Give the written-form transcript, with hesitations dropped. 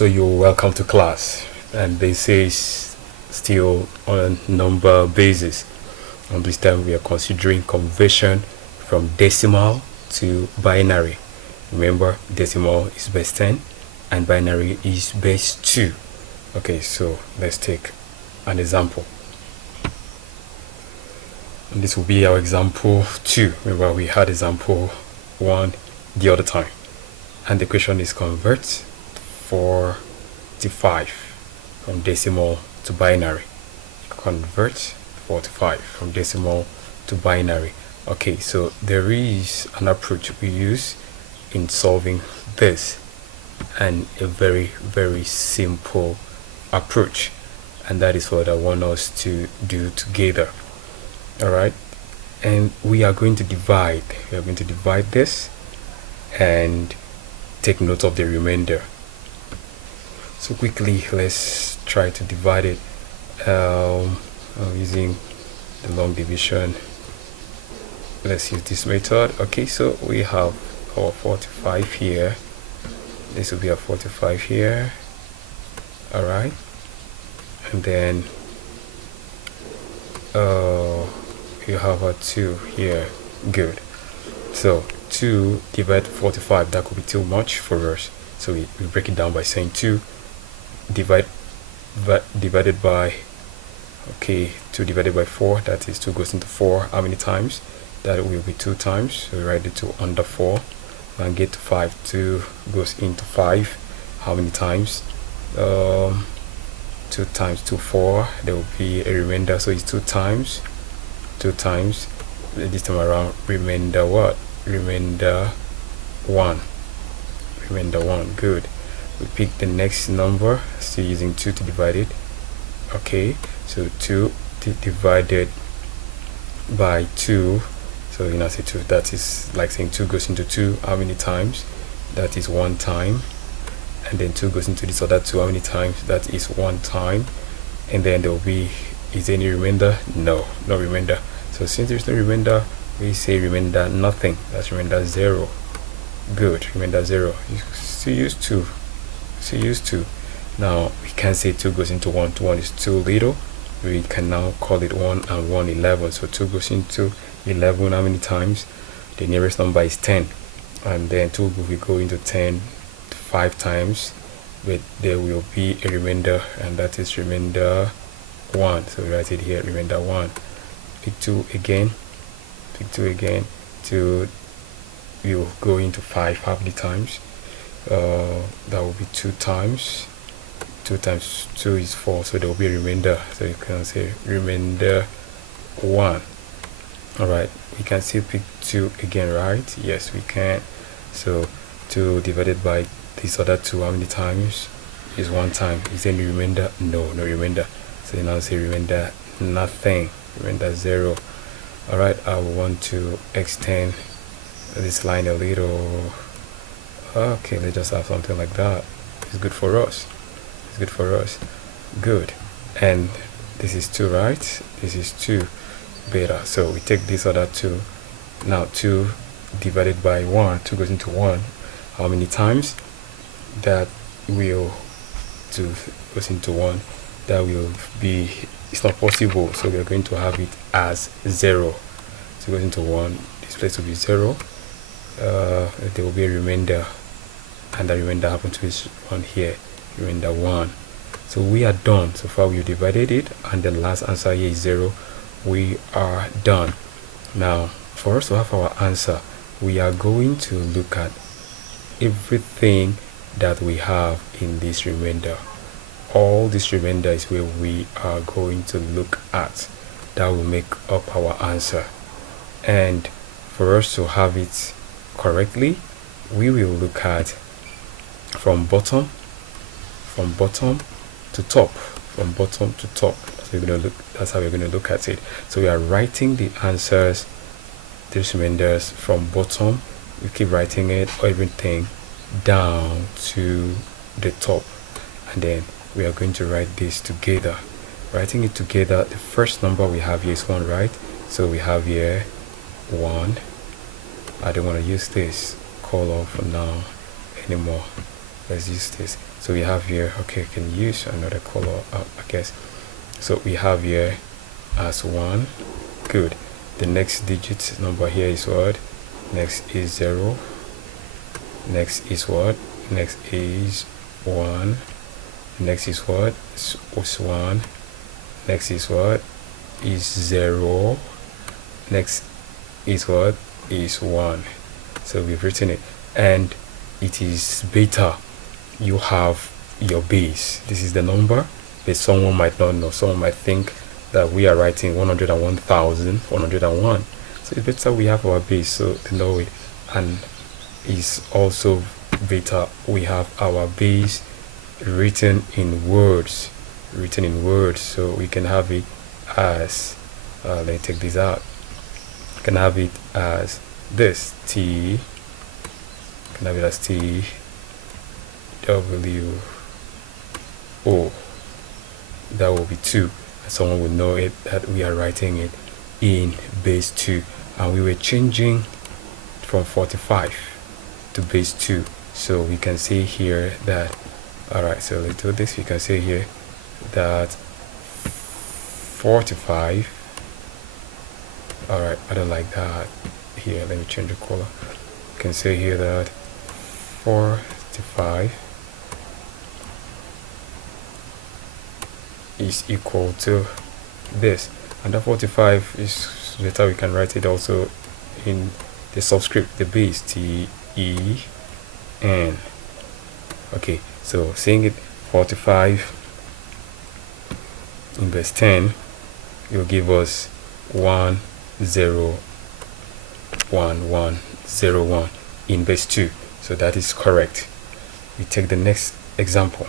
So you're welcome to class, and this is still on a number basis. And this time we are considering conversion from decimal to binary. Remember, decimal is base 10 and binary is base 2. Okay, so let's take an example. And this will be our example 2. Remember, we had example 1 the other time. And the question is convert 45 from decimal to binary. Convert 45 from decimal to binary. Okay, so there is an approach we use in solving this, and a very simple approach, and that is what I want us to do together. All right, and we are going to divide this and take note of the remainder. So quickly, let's try to divide it using the long division. Let's use this method. Okay, so we have our 45 here. This will be a 45 here. All right, and then you have a 2 here. Good. So 2 divided 45, that could be too much for us, so we break it down by saying 2 divided by 2 divided by 4, that is 2 goes into 4. How many times? That will be 2 times, so we write the 2 under 4 and get to 5. 2 goes into 5. How many times? 2 times 2, 4. There will be a remainder, so it's 2 times this time around. Remainder what? Remainder 1. Good. We pick the next number, still using 2 to divide it. Okay, so 2 divided by 2, so you now say 2, that is like saying 2 goes into 2. How many times? That is 1 time. And then 2 goes into this other 2. How many times? That is 1 time. And then there will be, is there any remainder? No remainder. So since there's no remainder, we say remainder nothing. That's remainder 0. Good. Remainder 0. You still use 2. Now we can say 2 goes into 1. 1 is too little. We can now call it 1 and 1, 11. So 2 goes into 11. How many times? The nearest number is 10. And then 2 will go into 10 5 times, but there will be a remainder, and that is remainder 1. So we write it here, remainder 1. Pick 2 again. 2 will go into 5. How many times? That will be 2 times. 2 times 2 is 4, so there will be a remainder, so you can say remainder 1. All right, we can still pick 2 again, right? Yes, we can. So 2 divided by this other 2, how many times? Is 1 time. Is there any remainder? No remainder. So you now say remainder nothing. Remainder 0. All right, I want to extend this line a little. Okay, let's just have something like that. It's good for us. Good. And this is 2, right? This is 2 beta. So we take this other 2. Now 2 divided by 1, 2 goes into 1. How many times? That will 2 goes into 1. That will be, it's not possible, so we are going to have it as 0. 2 goes into 1. This place will be 0. There will be a remainder, and the remainder happens to this one here, remainder 1. So we are done. So far we've divided it, and the last answer here is 0. We are done. Now for us to have our answer, we are going to look at everything that we have in this remainder. All this remainder is where we are going to look at. That will make up our answer. And for us to have it correctly, we will look at from bottom to top. That's how we're going to look at it. So we are writing the answers, these remainders from bottom. We keep writing it, everything down to the top, and then we are going to write this together. Writing it together, the first number we have here is 1, right? So we have here 1. I don't want to use this color for now anymore. let's use this. So we have here, okay, I can use another color, I guess. So we have here as 1. Good. The next digit number here is what? Next is 0. Next is what? Next is 1. Next is what? Is 1. Next is what? Is 0. Next is what? Is 1. So we've written it, and it is beta. You have your base. This is the number, but someone might not know. Someone might think that we are writing 101,101. So it's better we have our base, so to know it. And is also beta. We have our base written in words. So we can have it as let me take this out. I can have it as this T. I can have it as T W O. That will be 2. And someone would know it that we are writing it in base 2, and we were changing from 45 to base 2. So we can see here that, alright, so let's do this. We can see here that 45. Alright, I don't like that. Here, let me change the color. You can see here that 45 is equal to this, and that 45 is better. We can write it also in the subscript, the base T E N. Okay, so seeing it 45 in base 10 will give us 101,101 in base 2. So that is correct. We take the next example.